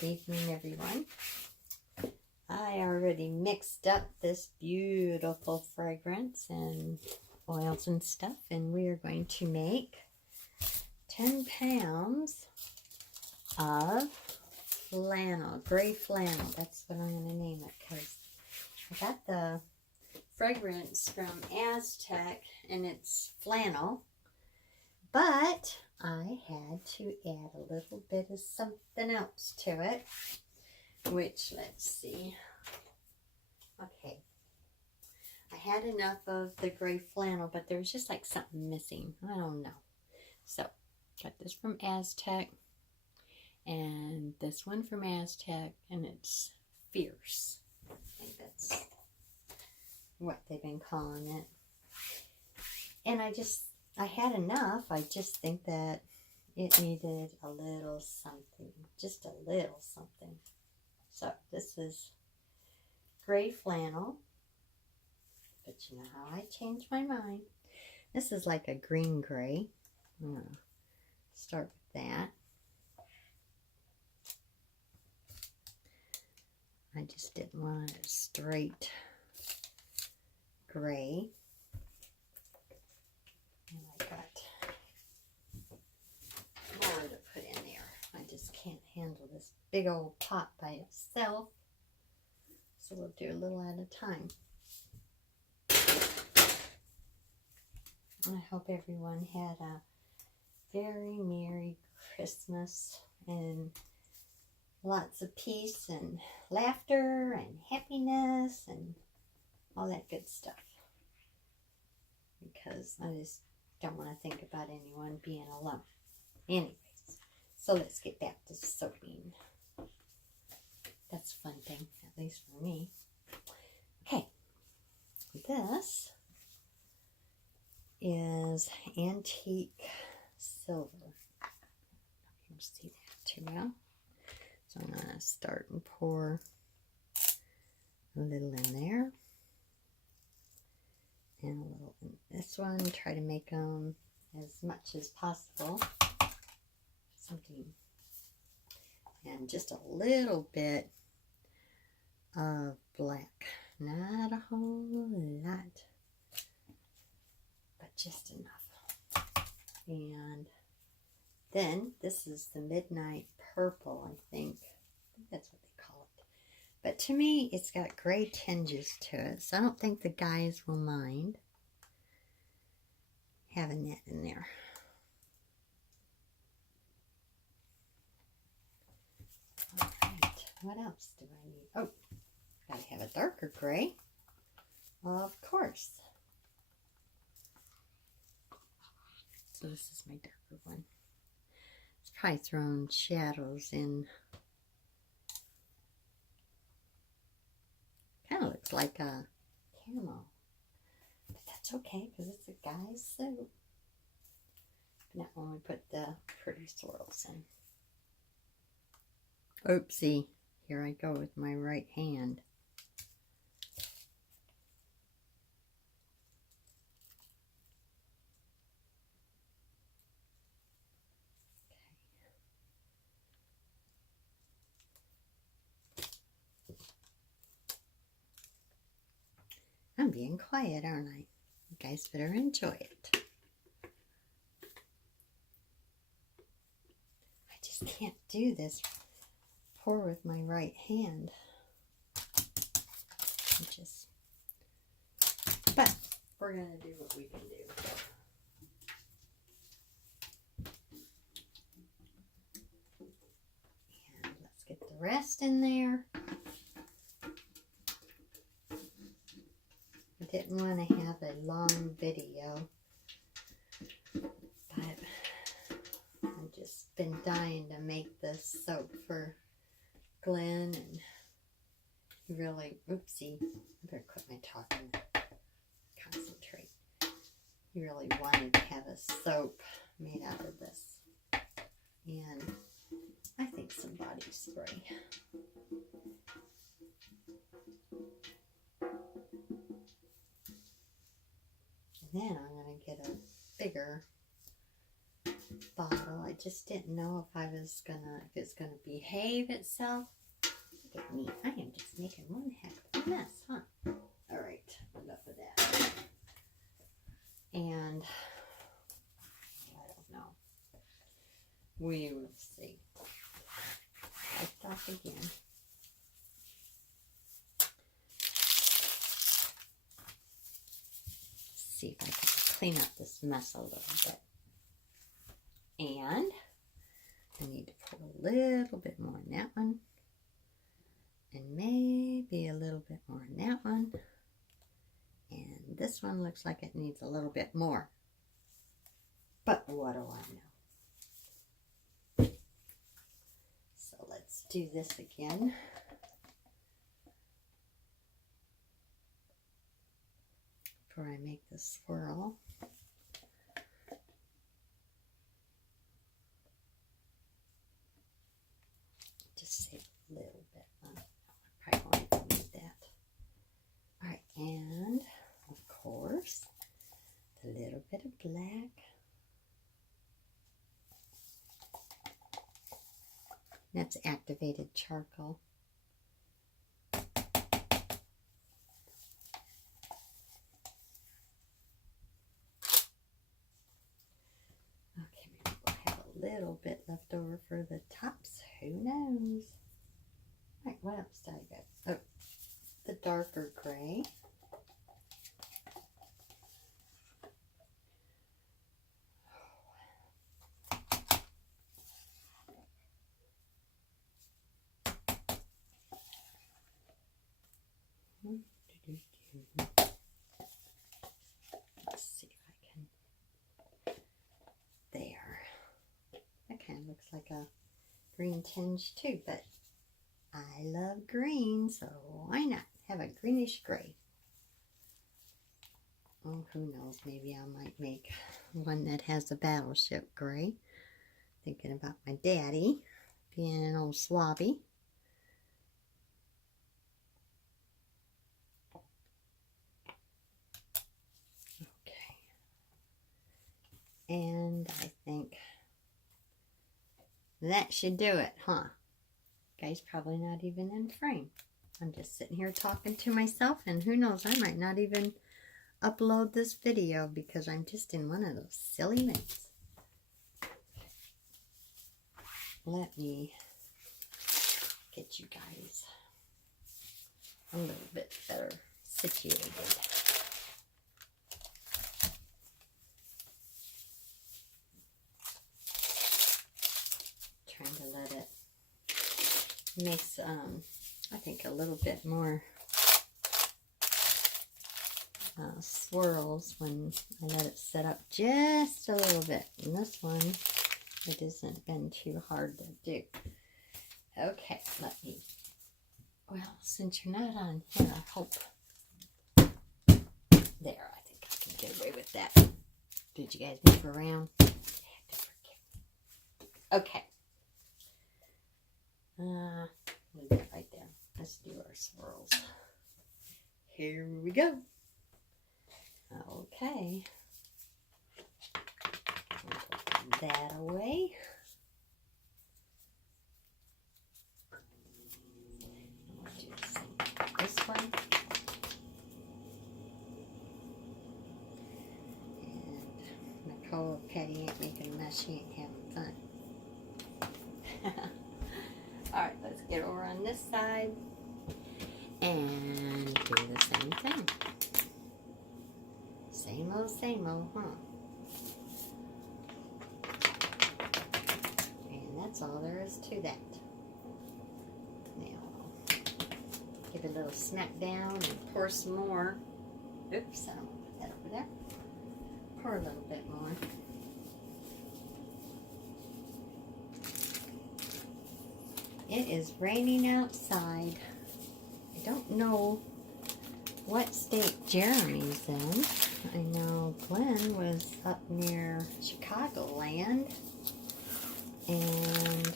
Good evening, everyone. I already mixed up this beautiful fragrance and oils and stuff, and we are going to make 10 pounds of flannel, gray flannel. That's what I'm going to name it, because I got the fragrance from Aztec and it's flannel, but I had to add a little bit of something else to it, which, let's see. Okay, I had enough of the gray flannel, but there was just like something missing. I don't know. So, got this from Aztec, and this one from Aztec, and it's Fierce. I think that's what they've been calling it. And I had enough. I just think that it needed a little something, just a little something. So this is gray flannel, but you know how I changed my mind. This is like a green gray. I'm going to start with that. I just didn't want a straight gray. And I got more to put in there. I just can't handle this big old pot by itself. So we'll do a little at a time. I hope everyone had a very Merry Christmas and lots of peace and laughter and happiness and all that good stuff. Because I just don't want to think about anyone being alone. Anyways, so let's get back to soaping. That's a fun thing, at least for me. Okay, this is antique silver. You can see that too well. So I'm going to start and pour a little in there. And a little in this one. Try to make them as much as possible. Something. And just a little bit of black. Not a whole lot. But just enough. And then this is the Midnight Purple, I think. That's what they call it. But to me, it's got gray tinges to it, so I don't think the guys will mind having that in there. Alright, what else do I need? Oh, gotta have a darker gray. Of course. So this is my darker one. It's probably throwing shadows in. Kind of looks like a camo. But that's okay, because it's a guy's suit. Not when we put the pretty swirls in. Oopsie. Here I go with my right hand. I'm being quiet, aren't I? You guys better enjoy it. I just can't do this. Pour with my right hand. But we're going to do what we can do. And let's get the rest in there. I didn't want to have a long video, but I've just been dying to make this soap for Glenn, and he really, oopsie, I better quit my talking, concentrate. He really wanted to have a soap made out of this, and I think some body spray. And then I'm going to get a bigger bottle. I just didn't know if if it's gonna behave itself. Look at me. I am just making one heck of a mess, huh? All right, enough of that. And I don't know. We will see. I thought again. See if I can clean up this mess a little bit. And I need to pour a little bit more in that one. And maybe a little bit more in that one. And this one looks like it needs a little bit more. But what do I know? So let's do this again. Before I make the swirl. Just save a little bit. I probably won't need that. All right, and of course, a little bit of black. That's activated charcoal. Little bit left over for the tops. Who knows? Right, what else did I get? Oh, the darker gray. Let's see if I can. There. That kind of looks like a green tinge too, but I love green, so why not have a greenish gray? Oh, who knows? Maybe I might make one that has a battleship gray. Thinking about my daddy being an old swabby. Okay. And I think that should do it, huh? Guy's probably not even in frame. I'm just sitting here talking to myself, and who knows, I might not even upload this video because I'm just in one of those silly moods. Let me get you guys a little bit better situated. Trying to let it mix, I think, a little bit more swirls when I let it set up just a little bit. And this one, it hasn't been too hard to do. Okay, let me, well, since you're not on here, I hope, there, I think I can get away with that. Did you guys move around? You have to forgive me. Okay. Leave that right there. Let's do our swirls. Here we go. Okay. Put that away. We'll do the same with this one. And Nicole, Patti ain't making a mess. She ain't having fun. Alright, let's get over on this side and do the same thing. Same old, huh? And that's all there is to that. Now, give it a little smack down and pour some more. Oops, I don't want to put that over there. Pour a little bit more. It is raining outside. I don't know what state Jeremy's in. I know Glenn was up near Chicagoland. And,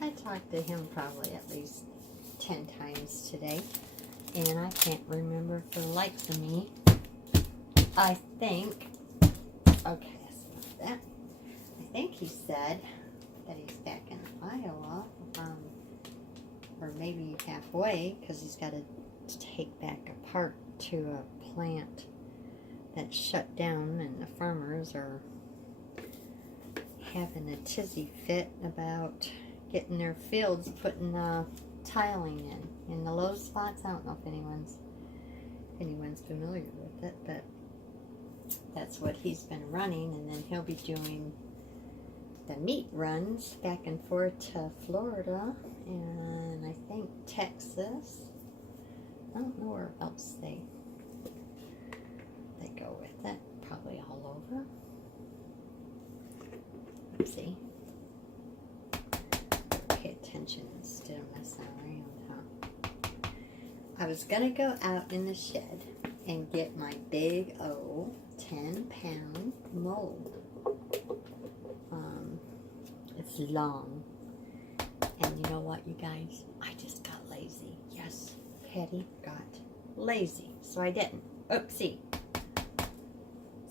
I talked to him probably at least 10 times today. And I can't remember for the likes of me. I think Okay, that's about that. I think he said that he's back in Iowa, or maybe halfway, because he's got to take back a part to a plant that's shut down, and the farmers are having a tizzy fit about getting their fields putting tiling in the low spots. I don't know if anyone's familiar with it, but that's what he's been running, and then he'll be doing the meat runs back and forth to Florida and I think Texas. I don't know where else they go with it. Probably all over. Let's see. Pay attention instead of messing around, huh? I was gonna go out in the shed and get my big O 10-pound mold. It's long, and you know what, you guys? I just got lazy. Yes, Patti got lazy, so I didn't. Oopsie.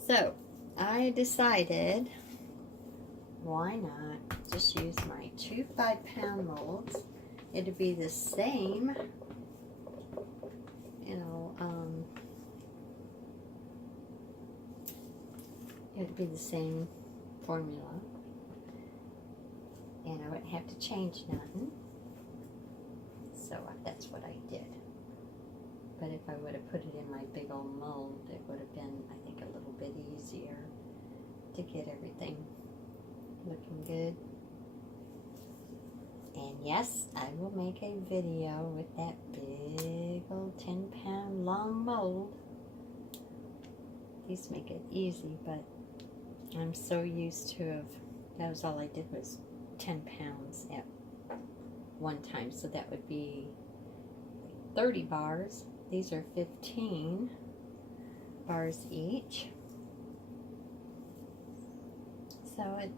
So I decided, why not just use my 2 5-pound molds? It'd be the same, you know, it'd be the same formula, and I wouldn't have to change nothing. So that's what I did. But if I would have put it in my big old mold, it would have been, I think, a little bit easier to get everything looking good. And yes, I will make a video with that big old 10-pound long mold. These make it easy, but I'm so used to that was all I did was 10 pounds at one time. So that would be 30 bars. These are 15 bars each. So it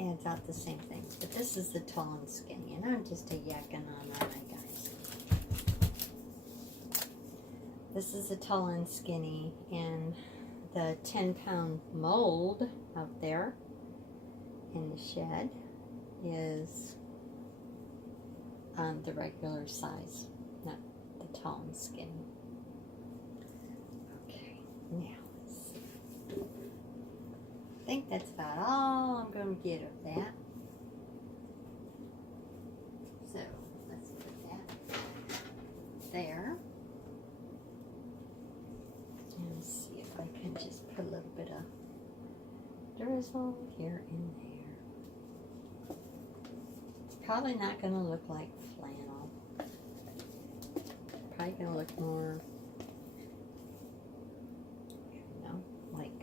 adds out the same thing. But this is the tall and skinny, and I'm just yakking on, aren't I, guys? This is the tall and skinny, and the 10-pound mold out there in the shed is the regular size, not the tall and skinny. Okay, now let's see. I think that's about all I'm going to get of that. So let's put that there. And see if I can just put a little bit of drizzle here and there. It's probably not going to look like flannel. Probably going to look more, you know, like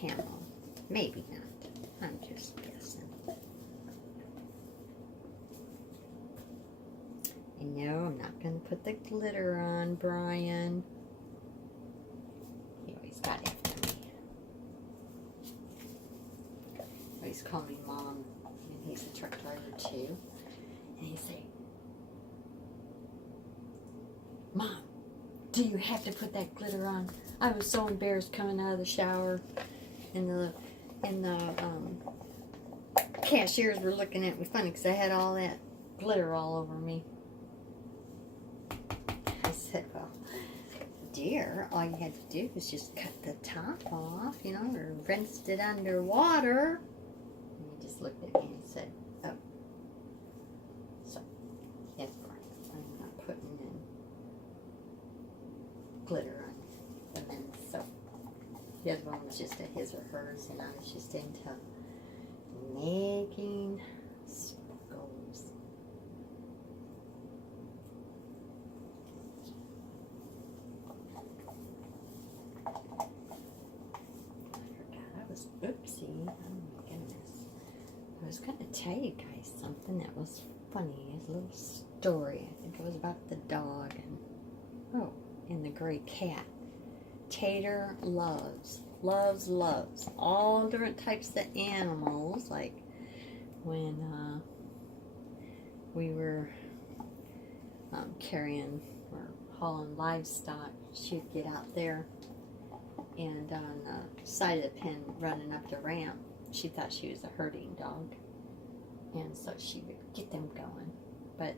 camel. Maybe not. I'm just guessing. And no, I'm not going to put the glitter on, Brian. He always got after me. He always called me Mom, and he's a truck driver too. And he'd say, Mom, do you have to put that glitter on? I was so embarrassed coming out of the shower, and the cashiers were looking at me funny because I had all that glitter all over me. I said, well, dear, all you had to do was just cut the top off, you know, or rinsed it underwater. And he just looked at me and said, oh. So, yes, Brian, I'm not putting in glitter on the men's soap. The other one was just a his or hers, and I was just into making sprinkles. Oopsie, oh my goodness. I was going to tell you guys something that was funny. It's a little story. I think it was about the dog and the gray cat. Tater loves all different types of animals. Like when we were carrying or hauling livestock, she'd get out there And on the side of the pen running up the ramp, she thought she was a herding dog. And so she would get them going. But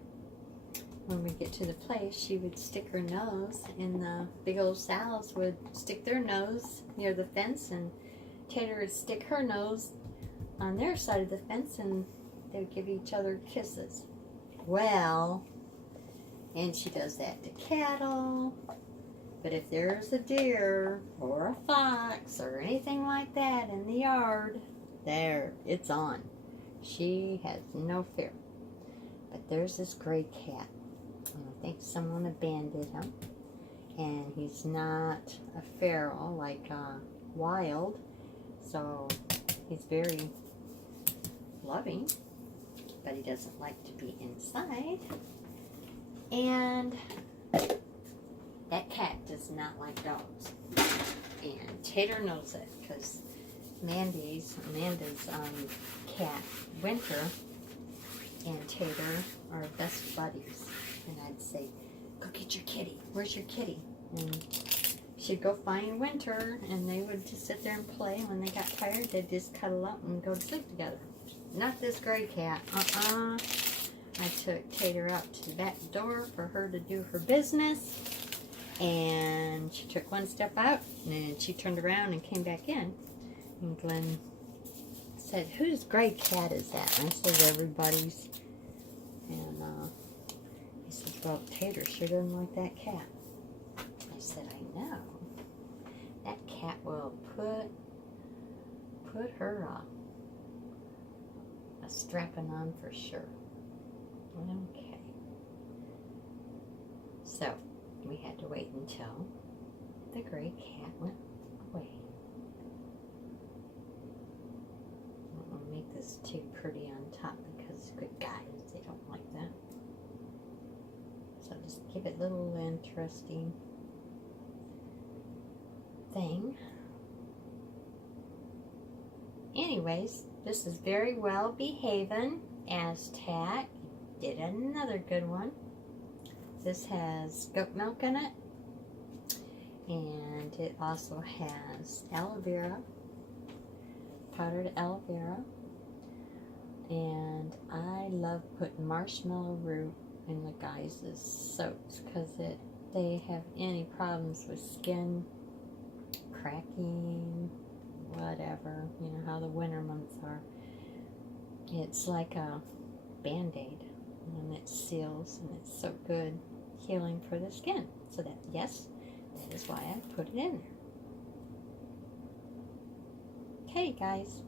when we get to the place, she would stick her nose, and the big old sows would stick their nose near the fence, and Tater would stick her nose on their side of the fence, and they would give each other kisses. Well, and she does that to cattle. But if there's a deer or a fox or anything like that in the yard, there, it's on. She has no fear. But there's this gray cat. And I think someone abandoned him. And he's not a feral like Wild. So he's very loving. But he doesn't like to be inside. And that cat does not like dogs. And Tater knows it because Amanda's cat, Winter, and Tater are best buddies. And I'd say, go get your kitty. Where's your kitty? And she'd go find Winter, and they would just sit there and play. When they got tired, they'd just cuddle up and go to sleep together. Not this gray cat. I took Tater out to the back door for her to do her business. And she took one step out, and then she turned around and came back in. And Glenn said, whose gray cat is that? And I said, everybody's. And he said, well, Tater sure doesn't like that cat. I said, I know. That cat will put her a strapping on for sure. Okay. So, we had to wait until the gray cat went away. I don't want to make this too pretty on top because good guys, they don't like that. So just give it a little interesting thing. Anyways, this is very well behaving. Aztec did another good one. This has goat milk in it, and it also has aloe vera, powdered aloe vera, and I love putting marshmallow root in the guys' soaps because they have any problems with skin cracking, whatever, you know how the winter months are. It's like a Band-Aid, and it seals, and it's so good healing for the skin. So that, yes, that is why I put it in there. Okay, guys,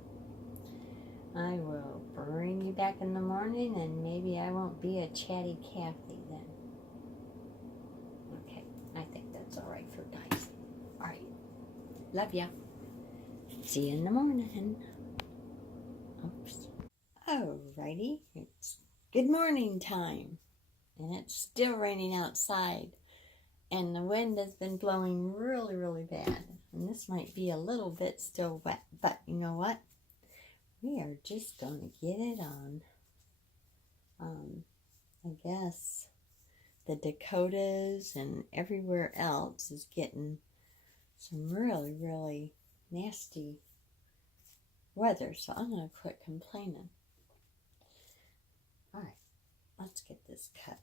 I will bring you back in the morning, and maybe I won't be a chatty Cathy then. Okay, I think that's all right for guys. All right, love ya. See you in the morning. Oops. Alrighty, it's good morning time, and it's still raining outside, and the wind has been blowing really, really bad, and this might be a little bit still wet, but you know what? We are just going to get it on. I guess the Dakotas and everywhere else is getting some really, really nasty weather, so I'm going to quit complaining. Alright, let's get this cut.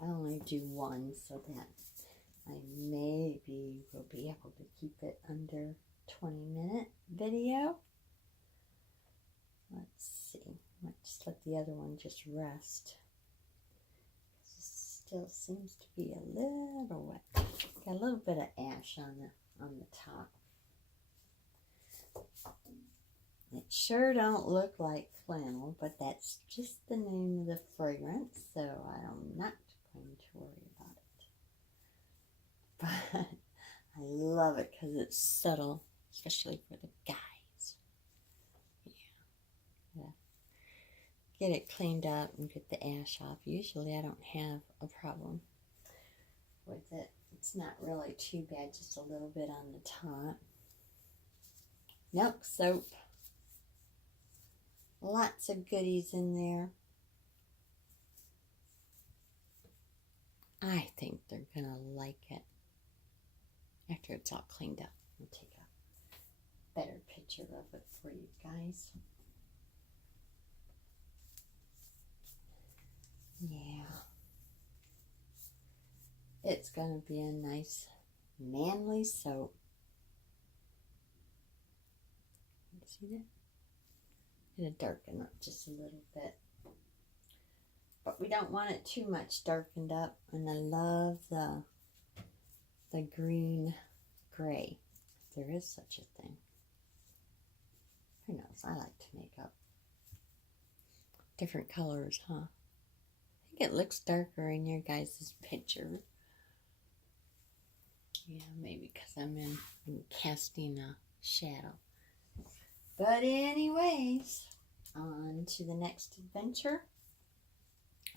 I only do one so that I maybe will be able to keep it under 20-minute video. Let's see. I might just let the other one just rest. It still seems to be a little wet. Got a little bit of ash on the top. It sure don't look like flannel, but that's just the name of the fragrance, so I'm not going to worry about it. But I love it because it's subtle, especially for the guys. Yeah. Get it cleaned up and get the ash off. Usually I don't have a problem with it. It's not really too bad, just a little bit on the top. Milk soap. Lots of goodies in there. I think they're going to like it after it's all cleaned up. I'll take a better picture of it for you guys. Yeah. It's going to be a nice manly soap. See that? It'll darken up just a little bit. But we don't want it too much darkened up. And I love the green gray. If there is such a thing. Who knows? I like to make up different colors, huh? I think it looks darker in your guys' picture. Yeah, maybe because I'm casting a shadow. But anyways, on to the next adventure.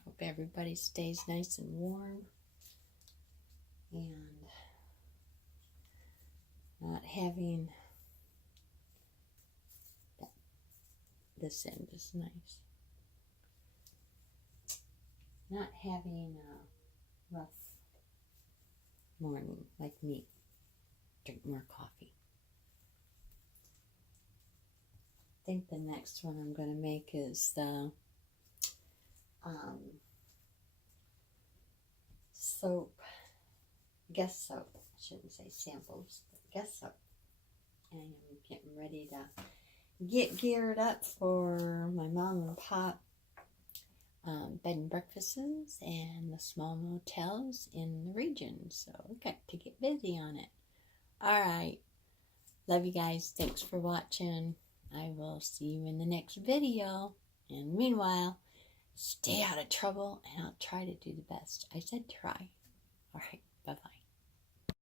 Hope everybody stays nice and warm and not having this end is nice. Not having a rough morning like me. Drink more coffee. I think the next one I'm going to make is the soap, guest soap. I shouldn't say samples, but guest soap. And I'm getting ready to get geared up for my mom and pop bed and breakfasts and the small motels in the region. So we got to get busy on it. All right. Love you guys. Thanks for watching. I will see you in the next video. And meanwhile, stay out of trouble and I'll try to do the best. I said try. All right.